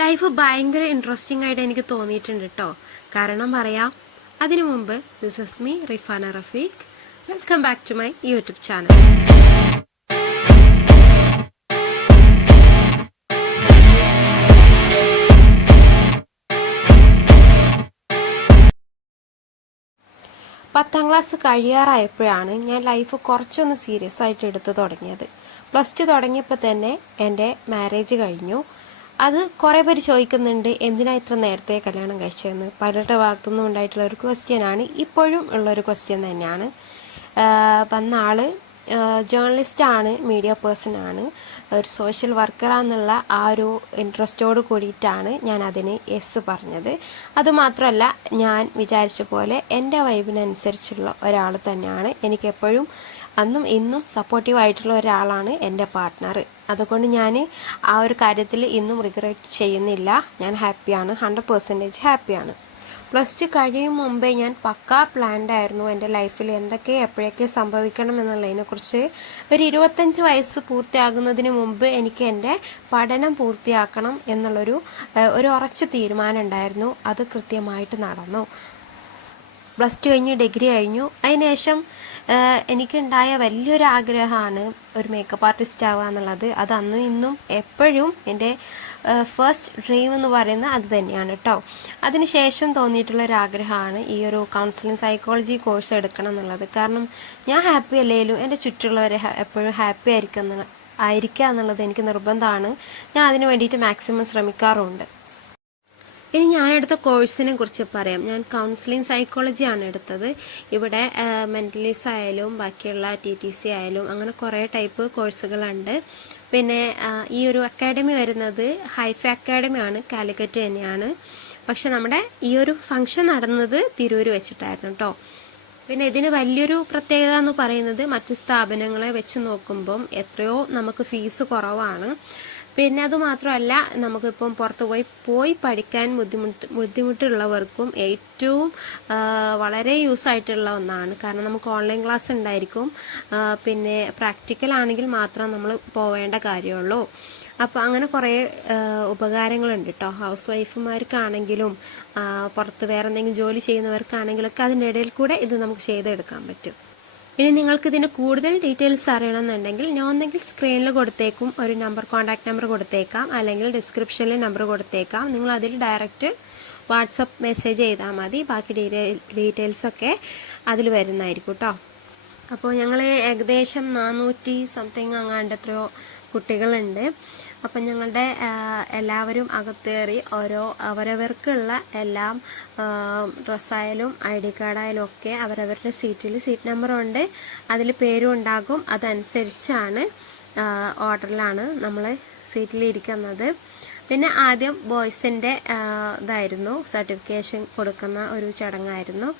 Life ഭയങ്കര interesting ആയിട്ട് എനിക്ക് തോന്നിയിട്ടുണ്ട് കേട്ടോ. കാരണം പറയാം. അതിനു മുമ്പ് this is me Rifana Rafeeq. Welcome back to my YouTube channel. പത്താം ക്ലാസ് കഴിയാറായപ്പോഴാണ് ഞാൻ ലൈഫ് കുറച്ചൊന്ന് സീരിയസ് ആയിട്ട് എടുത്ത് തുടങ്ങിയത്. പ്ലസ് ടു തുടങ്ങിയപ്പോൾ തന്നെ എൻ്റെ മാരേജ് കഴിഞ്ഞു. അത് കുറേ പേര് ചോദിക്കുന്നുണ്ട്, എന്തിനാ ഇത്ര നേരത്തെ കല്യാണം കഴിച്ചതെന്ന്. പലരുടെ ഭാഗത്തുനിന്നും ഉണ്ടായിട്ടുള്ള ഒരു ക്വസ്റ്റ്യനാണ്, ഇപ്പോഴും ഉള്ളൊരു ക്വസ്റ്റ്യൻ തന്നെയാണ്. വന്ന ആള് ജേർണലിസ്റ്റാണ്, മീഡിയ പേഴ്സൺ ആണ്, ഒരു സോഷ്യൽ വർക്കറാന്നുള്ള ആ ഒരു ഇൻട്രസ്റ്റോട് കൂടിയിട്ടാണ് ഞാൻ അതിന് യെസ് പറഞ്ഞത്. അതുമാത്രമല്ല, ഞാൻ വിചാരിച്ച പോലെ എൻ്റെ വൈബിനനുസരിച്ചുള്ള ഒരാൾ തന്നെയാണ്. എനിക്കെപ്പോഴും അന്നും ഇന്നും സപ്പോർട്ടീവായിട്ടുള്ള ഒരാളാണ് എൻ്റെ പാർട്ട്ണർ. അതുകൊണ്ട് ഞാൻ ആ ഒരു കാര്യത്തിൽ ഇന്നും റിഗ്രറ്റ് ചെയ്യുന്നില്ല. ഞാൻ ഹാപ്പിയാണ്, 100% ഹാപ്പിയാണ്. പ്ലസ് ടു കഴിയും മുമ്പേ ഞാൻ പക്കാ പ്ലാൻഡ് ആയിരുന്നു എൻ്റെ ലൈഫിൽ എന്തൊക്കെ എപ്പോഴൊക്കെ സംഭവിക്കണം എന്നുള്ളതിനെക്കുറിച്ച്. ഒരു 25 വയസ്സ് പൂർത്തിയാകുന്നതിന് മുമ്പ് എനിക്ക് എൻ്റെ പഠനം പൂർത്തിയാക്കണം എന്നുള്ളൊരു ഉറച്ച തീരുമാനം ഉണ്ടായിരുന്നു. അത് കൃത്യമായിട്ട് നടന്നു. പ്ലസ് ടു കഴിഞ്ഞ് ഡിഗ്രി കഴിഞ്ഞു. അതിനുശേഷം എനിക്കുണ്ടായ വലിയൊരു ആഗ്രഹമാണ് ഒരു മേക്കപ്പ് ആർട്ടിസ്റ്റ് ആവുക എന്നുള്ളത്. അത് അന്നും ഇന്നും എപ്പോഴും എൻ്റെ ഫസ്റ്റ് ഡ്രീം എന്ന് പറയുന്നത് അത് തന്നെയാണ് കേട്ടോ. അതിനുശേഷം തോന്നിയിട്ടുള്ളൊരാഗ്രഹമാണ് ഈ ഒരു കൗൺസിലിംഗ് സൈക്കോളജി കോഴ്സ് എടുക്കണം എന്നുള്ളത്. കാരണം ഞാൻ ഹാപ്പി അല്ലെങ്കിലും എൻ്റെ ചുറ്റുമുള്ളവരെ എപ്പോഴും ഹാപ്പി ആയിരിക്കുക എന്നുള്ളത് എനിക്ക് നിർബന്ധമാണ്. ഞാൻ അതിന് വേണ്ടിയിട്ട് മാക്സിമം ശ്രമിക്കാറുമുണ്ട്. ഇനി ഞാനെടുത്ത കോഴ്സിനെ കുറിച്ച് പറയാം. ഞാൻ കൗൺസിലിംഗ് സൈക്കോളജിയാണ് എടുത്തത്. ഇവിടെ മെൻ്റലിസ്റ്റ് ആയാലും ബാക്കിയുള്ള TTC ആയാലും അങ്ങനെ കുറേ ടൈപ്പ് കോഴ്സുകളുണ്ട്. പിന്നെ ഈ ഒരു അക്കാഡമി വരുന്നത് ഹൈഫ അക്കാഡമിയാണ്, കാലിക്കറ്റ് തന്നെയാണ്. പക്ഷെ നമ്മുടെ ഈ ഒരു ഫംഗ്ഷൻ നടന്നത് തിരൂർ വെച്ചിട്ടായിരുന്നു കേട്ടോ. പിന്നെ ഇതിന് വലിയൊരു പ്രത്യേകത എന്ന് പറയുന്നത് മറ്റ് സ്ഥാപനങ്ങളെ വെച്ച് നോക്കുമ്പം എത്രയോ നമുക്ക് ഫീസ് കുറവാണ്. പിന്നെ അതുമാത്രമല്ല, നമുക്കിപ്പം പുറത്ത് പോയി പഠിക്കാൻ ബുദ്ധിമുട്ടുള്ളവർക്കും ഏറ്റവും വളരെ യൂസ് ആയിട്ടുള്ള ഒന്നാണ്. കാരണം നമുക്ക് ഓൺലൈൻ ക്ലാസ് ഉണ്ടായിരിക്കും. പിന്നെ പ്രാക്ടിക്കൽ ആണെങ്കിൽ മാത്രം നമ്മൾ പോവേണ്ട കാര്യമുള്ളൂ. അപ്പോൾ അങ്ങനെ കുറേ ഉപകാരങ്ങളുണ്ട് കേട്ടോ. ഹൗസ് വൈഫുമാർക്കാണെങ്കിലും പുറത്ത് വേറെ എന്തെങ്കിലും ജോലി ചെയ്യുന്നവർക്കാണെങ്കിലൊക്കെ അതിൻ്റെ ഇടയിൽ കൂടെ ഇത് നമുക്ക് ചെയ്തെടുക്കാൻ പറ്റും. ഇനി നിങ്ങൾക്ക് ഇതിന് കൂടുതൽ ഡീറ്റെയിൽസ് അറിയണമെന്നുണ്ടെങ്കിൽ ഞാൻ ഒന്നെങ്കിൽ സ്ക്രീനിൽ കൊടുത്തേക്കും ഒരു കോൺടാക്ട് നമ്പർ കൊടുത്തേക്കാം, അല്ലെങ്കിൽ ഡിസ്ക്രിപ്ഷനിൽ നമ്പർ കൊടുത്തേക്കാം. നിങ്ങൾ അതിൽ ഡയറക്റ്റ് വാട്സപ്പ് മെസ്സേജ് ചെയ്താൽ മതി. ബാക്കി ഡീറ്റെയിൽസൊക്കെ അതിൽ വരുന്നതായിരിക്കും കേട്ടോ. അപ്പോൾ ഞങ്ങൾ ഏകദേശം 400 സംതിങ് അങ്ങാണ്ട് എത്രയോ കുട്ടികളുണ്ട്. അപ്പം ഞങ്ങളുടെ എല്ലാവരും അകത്തേറി അവരവർക്കുള്ള എല്ലാം ഡ്രസ്സായാലും ID കാർഡായാലും ഒക്കെ അവരവരുടെ സീറ്റ് നമ്പറുണ്ട്, അതിൽ പേരും ഉണ്ടാകും. അതനുസരിച്ചാണ് ഓർഡറിലാണ് നമ്മൾ സീറ്റിലിരിക്കുന്നത്. പിന്നെ ആദ്യം ബോയ്സിൻ്റെ ഇതായിരുന്നു, സർട്ടിഫിക്കേഷൻ കൊടുക്കുന്ന ഒരു ചടങ്ങായിരുന്നു.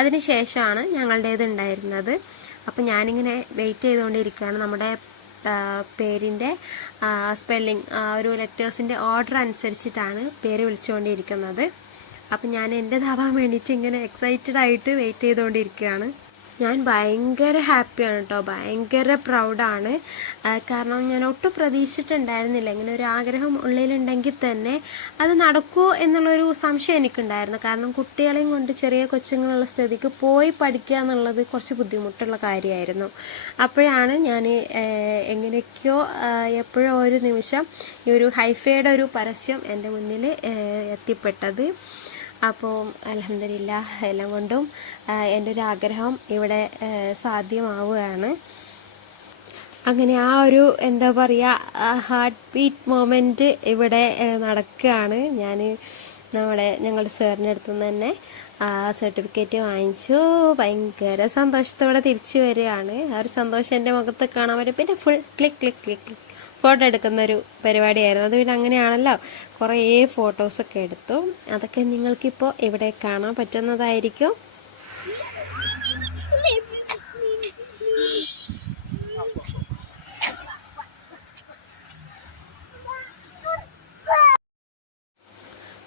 അതിനുശേഷമാണ് ഞങ്ങളുടേത് ഉണ്ടായിരുന്നത്. അപ്പം ഞാനിങ്ങനെ വെയിറ്റ് ചെയ്തുകൊണ്ടിരിക്കുകയാണ്. നമ്മുടെ പേരിൻ്റെ സ്പെല്ലിംഗ് ഒരു ലെറ്റേഴ്സിൻ്റെ ഓർഡർ അനുസരിച്ചിട്ടാണ് പേര് വിളിച്ചുകൊണ്ടിരിക്കുന്നത്. അപ്പം ഞാൻ എൻ്റെതാവാൻ വേണ്ടിയിട്ട് ഇങ്ങനെ എക്സൈറ്റഡ് ആയിട്ട് വെയിറ്റ് ചെയ്തുകൊണ്ടിരിക്കുകയാണ്. ഞാൻ ഭയങ്കര ഹാപ്പിയാണ് കേട്ടോ, ഭയങ്കര പ്രൗഡാണ്. കാരണം ഞാൻ ഒട്ടും പ്രതീക്ഷിച്ചിട്ടുണ്ടായിരുന്നില്ല. ഇങ്ങനെ ഒരു ആഗ്രഹം ഉള്ളിലുണ്ടെങ്കിൽ തന്നെ അത് നടക്കുമോ എന്നുള്ളൊരു സംശയം എനിക്കുണ്ടായിരുന്നു. കാരണം കുട്ടികളെയും കൊണ്ട് ചെറിയ കൊച്ചുങ്ങളുള്ള സ്ഥിതിക്ക് പോയി പഠിക്കുക എന്നുള്ളത് കുറച്ച് ബുദ്ധിമുട്ടുള്ള കാര്യമായിരുന്നു. അപ്പോഴാണ് ഞാൻ എങ്ങനെയൊക്കെയോ എപ്പോഴോ ഒരു നിമിഷം ഈ ഒരു ഹൈഫയുടെ ഒരു പരസ്യം എൻ്റെ മുന്നിൽ എത്തിപ്പെട്ടത്. അപ്പോൾ അൽഹംദുലില്ലാഹ് എല്ലാം കൊണ്ടും എൻ്റെ ഒരു ആഗ്രഹം ഇവിടെ സാധ്യമാവുകയാണ്. അങ്ങനെ ആ ഒരു എന്താ പറയുക ഹാർട്ട് ബീറ്റ് മൊമെൻറ്റ് ഇവിടെ നടക്കുകയാണ്. ഞങ്ങളുടെ സാറിൻ്റെ അടുത്തു നിന്ന് തന്നെ സർട്ടിഫിക്കറ്റ് വാങ്ങിച്ചു. ഭയങ്കര സന്തോഷത്തോടെ തിരിച്ചു വരികയാണ്. ആ ഒരു സന്തോഷം എൻ്റെ മുഖത്ത് കാണാൻ പറ്റും. പിന്നെ ഫുൾ ക്ലിക്ക് ഫോട്ടോ എടുക്കുന്നൊരു പരിപാടിയായിരുന്നു. അത് പിന്നെ അങ്ങനെയാണല്ലോ, കുറേ ഫോട്ടോസൊക്കെ എടുത്തു. അതൊക്കെ നിങ്ങൾക്കിപ്പോൾ ഇവിടെ കാണാൻ പറ്റുന്നതായിരിക്കും.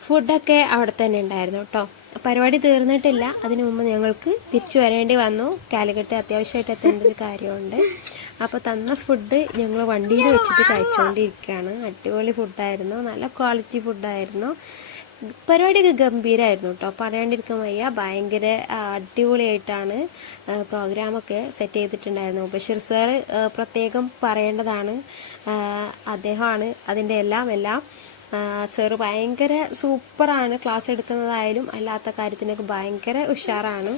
ഫുഡൊക്കെ അവിടെ തന്നെ ഉണ്ടായിരുന്നു കേട്ടോ. പരിപാടി തീർന്നിട്ടില്ല. അതിനു മുമ്പ് ഞങ്ങൾക്ക് തിരിച്ചു വരേണ്ടി വന്നു. കാലിക്കറ്റ് അത്യാവശ്യമായിട്ട് എത്തേണ്ട ഒരു കാര്യമുണ്ട്. അപ്പോൾ തന്ന ഫുഡ് ഞങ്ങൾ വണ്ടിയിൽ വെച്ചിട്ട് കഴിച്ചുകൊണ്ടിരിക്കുകയാണ്. അടിപൊളി ഫുഡായിരുന്നു, നല്ല ക്വാളിറ്റി ഫുഡായിരുന്നു. പരിപാടിയൊക്കെ ഗംഭീരമായിരുന്നു കേട്ടോ, പറയാണ്ടിരിക്കാൻ വയ്യ. ഭയങ്കര അടിപൊളിയായിട്ടാണ് പ്രോഗ്രാമൊക്കെ സെറ്റ് ചെയ്തിട്ടുണ്ടായിരുന്നു. ബഷീർ സാർ പ്രത്യേകം പറയേണ്ടതാണ്, അദ്ദേഹമാണ് അതിൻ്റെ എല്ലാം. സാറ് ഭയങ്കര സൂപ്പറാണ്, ക്ലാസ് എടുക്കുന്നതായാലും അല്ലാത്ത കാര്യത്തിനൊക്കെ ഭയങ്കര ഉഷാറാണ്.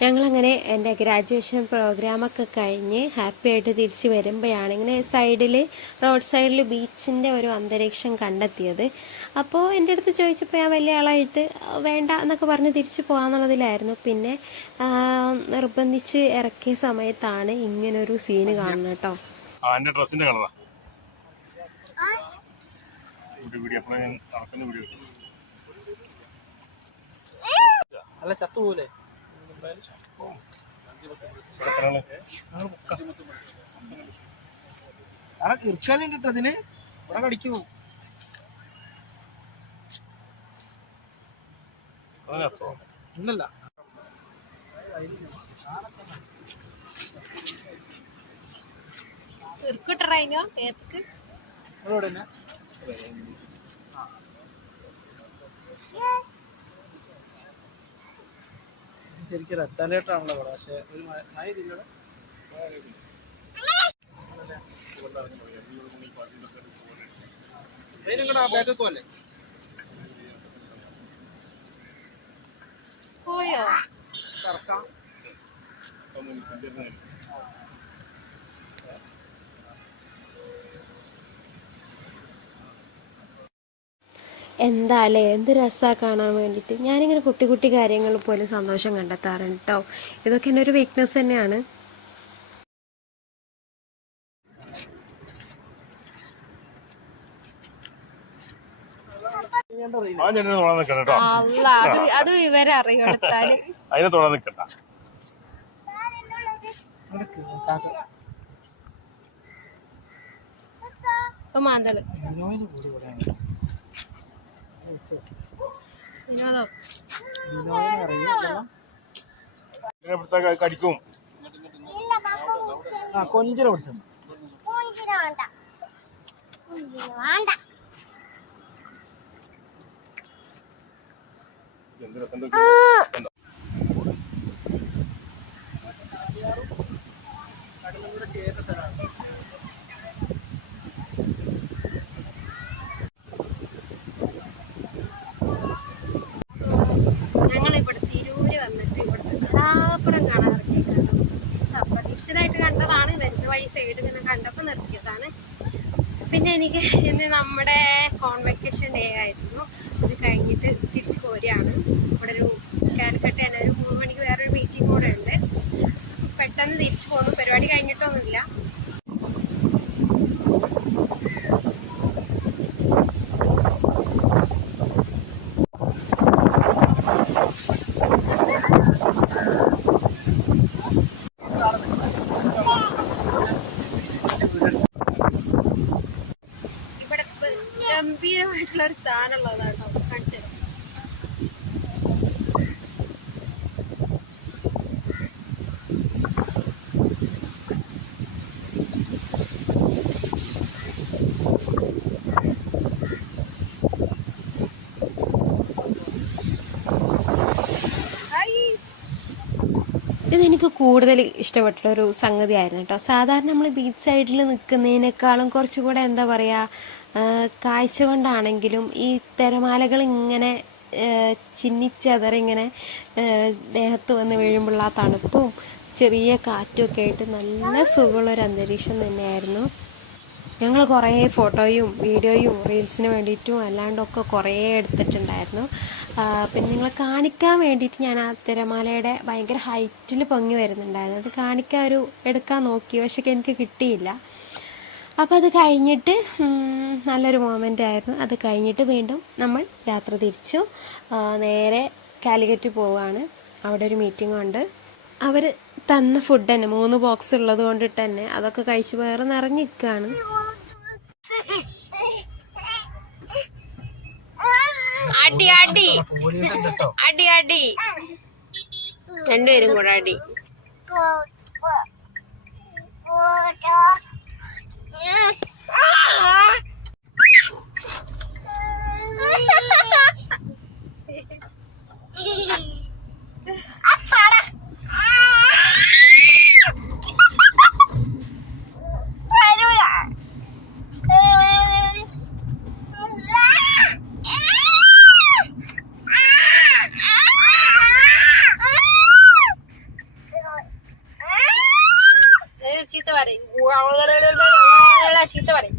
ഞങ്ങളങ്ങനെ എൻ്റെ ഗ്രാജുവേഷൻ പ്രോഗ്രാമൊക്കെ കഴിഞ്ഞ് ഹാപ്പി ആയിട്ട് തിരിച്ച് വരുമ്പോഴാണ് ഇങ്ങനെ റോഡ് സൈഡിൽ ബീച്ചിൻ്റെ ഒരു അന്തരീക്ഷം കണ്ടെത്തിയത്. അപ്പോൾ എൻ്റെ അടുത്ത് ചോദിച്ചപ്പോൾ ഞാൻ വലിയ ആളായിട്ട് വേണ്ട എന്നൊക്കെ പറഞ്ഞ് തിരിച്ച് പോകാമെന്നുള്ളതിലായിരുന്നു. പിന്നെ നിർബന്ധിച്ച് ഇറക്കിയ സമയത്താണ് ഇങ്ങനൊരു സീന് കാണുന്നത് കേട്ടോ. അല്ല ചത്തുപോലെ തീർച്ചയായും കിട്ടതിന് ഇവിടെ കടിക്കൂ. ഇല്ലല്ല തീർക്കിട്ടറോ പേർക്ക് ശരിക്കും റെഡ് അലേർട്ട് ആണല്ലോ ഇവിടെ. പക്ഷെ ഒരു മഴ ഇതില്ല. നിങ്ങളുടെ ആ ബാഗൊക്കെ അല്ലേ പോയോ കറക്കാം. എന്താല്ലേ, എന്ത് രസമാണ് കാണാൻ വേണ്ടിയിട്ട്. ഞാനിങ്ങനെ കുട്ടി കാര്യങ്ങൾ പോലും സന്തോഷം കണ്ടെത്താറുണ്ട് കേട്ടോ. ഇതൊക്കെ എൻ്റെ ഒരു വീക്ക്നെസ് തന്നെയാണ്. അത് വിവരം അറിയാത്താല് അതിനെ തൊടാൻ നിൽക്കണ്ട. മാന്തള് കടിക്കും. കൊഞ്ചിര പിടിച്ചു എന്ത് രസം. ഞങ്ങളിവിടെ തിരൂര് വന്നിട്ട് ഇവിടുത്തെ കഥാപുരം കാണാൻ ഇറങ്ങിയിട്ടാണ്. അപ്രതീക്ഷിതമായിട്ട് കണ്ടതാണ്, വരുന്ന വഴി സൈഡ് ഇങ്ങനെ കണ്ടപ്പോൾ നിർത്തിയതാണ്. പിന്നെ എനിക്ക് ഇന്ന് നമ്മുടെ കോൺവെക്കേഷൻ ഡേ ആയിരുന്നു. അത് കഴിഞ്ഞിട്ട് തിരിച്ചു പോരുകയാണ്. ഇവിടെ ഒരു കാലിക്കട്ട് തന്നെ ഒരു 3 മണിക്ക് വേറൊരു മീറ്റിംഗ് കൂടെ ഉണ്ട്. പെട്ടെന്ന് തിരിച്ചു പോന്നു, പരിപാടി കഴിഞ്ഞിട്ടൊന്നുമില്ല. ഇവിടെ ഗംഭീരമായിട്ടുള്ള ഒരു സാധനം ഉള്ളതാട്ടോ, കാണിച്ചത്. ഇതെനിക്ക് കൂടുതൽ ഇഷ്ടപ്പെട്ടുള്ള ഒരു സംഗതിയായിരുന്നു കേട്ടോ. സാധാരണ നമ്മൾ ബീച്ച് സൈഡിൽ നിൽക്കുന്നതിനേക്കാളും കുറച്ചുകൂടെ എന്താ പറയുക, കാഴ്ച കൊണ്ടാണെങ്കിലും ഈ തിരമാലകൾ ഇങ്ങനെ ചിന്നിച്ചതറിങ്ങനെ ദേഹത്ത് വന്ന് വീഴുമ്പോൾ ആ തണുപ്പും ചെറിയ കാറ്റുമൊക്കെ ആയിട്ട് നല്ല സുഖമുള്ളൊരു അന്തരീക്ഷം തന്നെയായിരുന്നു. ഞങ്ങൾ കുറേ ഫോട്ടോയും വീഡിയോയും റീൽസിന് വേണ്ടിയിട്ടും അല്ലാണ്ടൊക്കെ കുറേ എടുത്തിട്ടുണ്ടായിരുന്നു. പിന്നെ നിങ്ങളെ കാണിക്കാൻ വേണ്ടിയിട്ട് ഞാൻ ആ തിരമാലയുടെ ഭയങ്കര ഹൈറ്റിൽ പൊങ്ങി വരുന്നുണ്ടായിരുന്നു. അത് എടുക്കാൻ നോക്കി, പക്ഷേ എനിക്ക് കിട്ടിയില്ല. അപ്പോൾ അത് കഴിഞ്ഞിട്ട് നല്ലൊരു മൊമെൻ്റ് ആയിരുന്നു. അത് കഴിഞ്ഞിട്ട് വീണ്ടും നമ്മൾ യാത്ര തിരിച്ചു. നേരെ കാലിക്കറ്റ് പോവാണ്. അവിടെ ഒരു മീറ്റിംഗ് ഉണ്ട്. അവർ തന്ന ഫുഡ് തന്നെ 3 ബോക്സ് ഉള്ളത് കൊണ്ടിട്ട് തന്നെ അതൊക്കെ കഴിച്ച് വേറെ നിറഞ്ഞിരിക്കുകയാണ്. അടി അടി അടി അടി രണ്ടുപേരും കൂടെ അടി. ചീത്ത പറയും ചീത്ത പറയും.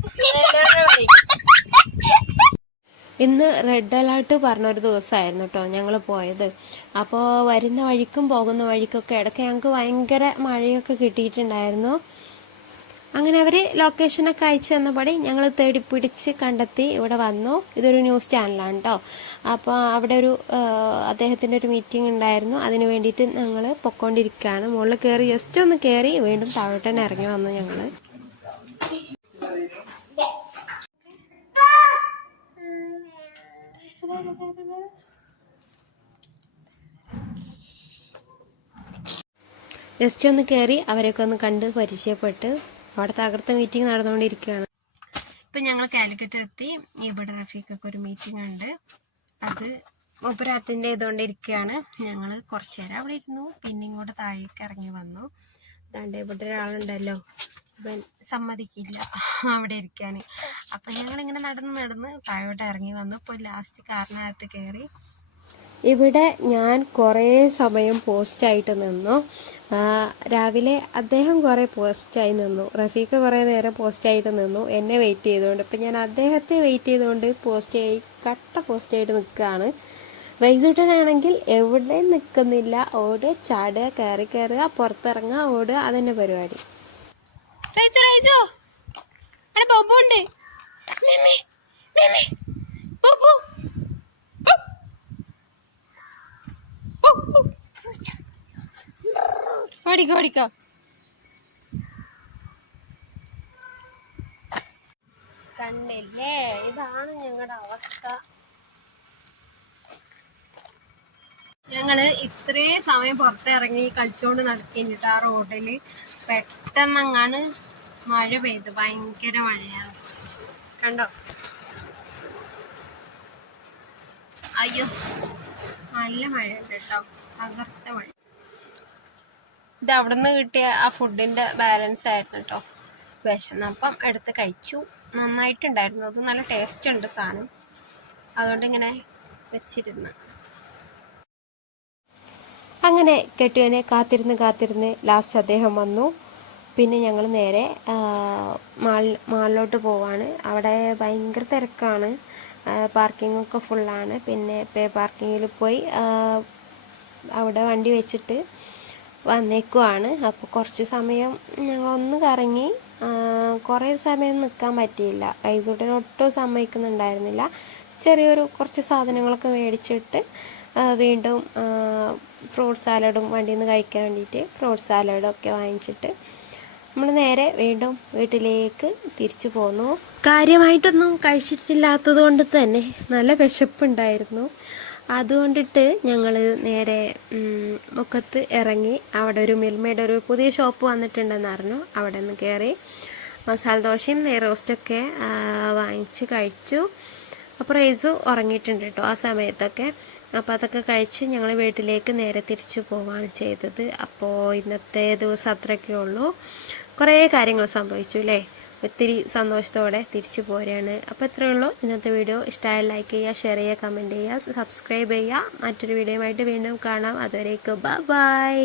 ഇന്ന് റെഡ് അലേർട്ട് പറഞ്ഞൊരു ദിവസമായിരുന്നു കേട്ടോ ഞങ്ങൾ പോയത്. അപ്പോൾ വരുന്ന വഴിക്കും പോകുന്ന വഴിക്കൊക്കെ ഇടയ്ക്ക് ഞങ്ങൾക്ക് ഭയങ്കര മഴയൊക്കെ കിട്ടിയിട്ടുണ്ടായിരുന്നു. അങ്ങനെ അവർ ലൊക്കേഷനൊക്കെ അയച്ചു തന്നപടി ഞങ്ങൾ തേടി പിടിച്ച് കണ്ടെത്തി ഇവിടെ വന്നു. ഇതൊരു ന്യൂസ് ചാനലാണ് കേട്ടോ. അപ്പോൾ അവിടെ ഒരു അദ്ദേഹത്തിൻ്റെ ഒരു മീറ്റിംഗ് ഉണ്ടായിരുന്നു. അതിന് വേണ്ടിയിട്ട് ഞങ്ങൾ പൊക്കോണ്ടിരിക്കുകയാണ്. മുകളിൽ കയറി ജസ്റ്റ് ഒന്ന് കയറി വീണ്ടും താഴോട്ട് തന്നെ ഇറങ്ങി വന്നു ഞങ്ങൾ. ജസ്റ്റ് ഒന്ന് കയറി അവരെയൊക്കെ ഒന്ന് കണ്ട് പരിചയപ്പെട്ട് അവിടെ തകർത്ത മീറ്റിംഗ് നടന്നുകൊണ്ടിരിക്കുകയാണ്. ഇപ്പം ഞങ്ങൾ കാലിക്കറ്റ് എത്തി. ഇവിടെ റഫീഖൊക്കെ ഒരു മീറ്റിംഗ് ഉണ്ട്. അത് മൂപ്പര് അറ്റൻഡ് ചെയ്തുകൊണ്ടിരിക്കുകയാണ്. ഞങ്ങൾ കുറച്ച് നേരം അവിടെ ഇരുന്നു. പിന്നെ ഇങ്ങോട്ട് താഴേക്ക് ഇറങ്ങി വന്നു. അതുകൊണ്ട് ഇവിടെ ഒരാളുണ്ടല്ലോ, ഇവൻ സമ്മതിക്കില്ല അവിടെ ഇരിക്കാൻ. അപ്പം ഞങ്ങളിങ്ങനെ നടന്ന് താഴോട്ട് ഇറങ്ങി വന്നു. ഇപ്പോൾ ലാസ്റ്റ് കാറിനകത്ത് കയറി. ഇവിടെ ഞാൻ കുറേ സമയം പോസ്റ്റായിട്ട് നിന്നു. രാവിലെ അദ്ദേഹം കുറേ പോസ്റ്റായി നിന്നു. റഫീഖ് കുറേ നേരം പോസ്റ്റായിട്ട് നിന്നു എന്നെ വെയിറ്റ് ചെയ്തുകൊണ്ട്. ഇപ്പം ഞാൻ അദ്ദേഹത്തെ വെയിറ്റ് ചെയ്തുകൊണ്ട് കട്ട പോസ്റ്റായിട്ട് നിൽക്കുകയാണ്. റൈസൂട്ടനാണെങ്കിൽ എവിടെയും നിൽക്കുന്നില്ല. ഓടുക, ചാടുക, കയറുക, പുറത്തിറങ്ങുക, ഓടുക, അതന്നെ പരിപാടി. ഓടിക്കോ കണ്ടില്ലേ, ഇതാണ് ഞങ്ങളുടെ അവസ്ഥ. ഞങ്ങള് ഇത്രയും സമയം പുറത്തിറങ്ങി കളിച്ചോണ്ട് നടക്കിട്ട് ആ റോഡില് പെട്ടെന്നങ്ങാണ് മഴ പെയ്തു. ഭയങ്കര മഴയാണ്, കണ്ടോ? അയ്യോ, നല്ല മഴയുണ്ട് കേട്ടോ, തകർത്ത മഴ. ഇത് അവിടെ നിന്ന് കിട്ടിയ ആ ഫുഡിന്റെ ബാലൻസ് ആയിരുന്നു കേട്ടോ. വിശന്നപ്പം എടുത്ത് കഴിച്ചു. നന്നായിട്ടുണ്ടായിരുന്നു. അത് നല്ല ടേസ്റ്റ് ഉണ്ട് സാധനം. അതുകൊണ്ട് ഇങ്ങനെ വെച്ചിരുന്നു. അങ്ങനെ കെട്ടിയവനെ കാത്തിരുന്ന് ലാസ്റ്റ് അദ്ദേഹം വന്നു. പിന്നെ ഞങ്ങൾ നേരെ മാളിലോട്ട് പോവാണ്. അവിടെ ഭയങ്കര തിരക്കാണ്. പാർക്കിങ്ങൊക്കെ ഫുള്ളാണ്. പിന്നെ പേ പാർക്കിങ്ങിൽ പോയി അവിടെ വണ്ടി വെച്ചിട്ട് വന്നേക്കുവാണ്. അപ്പോൾ കുറച്ച് സമയം ഞങ്ങളൊന്ന് കറങ്ങി. കുറേ സമയം നിൽക്കാൻ പറ്റിയില്ല. റൈസൂട്ടിന് ഒട്ടും സമ്മതിക്കുന്നുണ്ടായിരുന്നില്ല. കുറച്ച് സാധനങ്ങളൊക്കെ മേടിച്ചിട്ട് വീണ്ടും ഫ്രൂട്ട് സാലഡും വണ്ടിയിൽ നിന്ന് കഴിക്കാൻ വേണ്ടിയിട്ട് ഫ്രൂട്ട് സാലഡൊക്കെ വാങ്ങിച്ചിട്ട് നമ്മൾ നേരെ വീണ്ടും വീട്ടിലേക്ക് തിരിച്ചു പോന്നു. കാര്യമായിട്ടൊന്നും കഴിച്ചിട്ടില്ലാത്തത് കൊണ്ട് തന്നെ നല്ല വിശപ്പുണ്ടായിരുന്നു. അതുകൊണ്ടിട്ട് ഞങ്ങൾ നേരെ മുക്കത്ത് ഇറങ്ങി. അവിടെ ഒരു മിൽമയുടെ ഒരു പുതിയ ഷോപ്പ് വന്നിട്ടുണ്ടെന്ന് അറിഞ്ഞു. അവിടെ നിന്ന് കയറി മസാല ദോശയും നെയ്റോസ്റ്റൊക്കെ വാങ്ങിച്ച് കഴിച്ചു. അപ്പോൾ റൈസ് ഉറങ്ങിയിട്ടുണ്ട് കേട്ടോ ആ സമയത്തൊക്കെ. അപ്പോൾ അതൊക്കെ കഴിച്ച് ഞങ്ങൾ വീട്ടിലേക്ക് നേരെ തിരിച്ചു പോവുകയാണ് ചെയ്തത്. അപ്പോൾ ഇന്നത്തെ ദിവസം അത്രയൊക്കെ ഉള്ളൂ. കുറേ കാര്യങ്ങൾ സംഭവിച്ചു അല്ലേ. ഒത്തിരി സന്തോഷത്തോടെ തിരിച്ചു പോരുകയാണ്. അപ്പോൾ ഇത്രയേ ഉള്ളൂ ഇന്നത്തെ വീഡിയോ. ഇഷ്ടമായ ലൈക്ക് ചെയ്യുക, ഷെയർ ചെയ്യുക, കമൻറ്റ് ചെയ്യുക, സബ്സ്ക്രൈബ് ചെയ്യുക. മറ്റൊരു വീഡിയോയുമായിട്ട് വീണ്ടും കാണാം. അതുവരേക്കും ബൈ.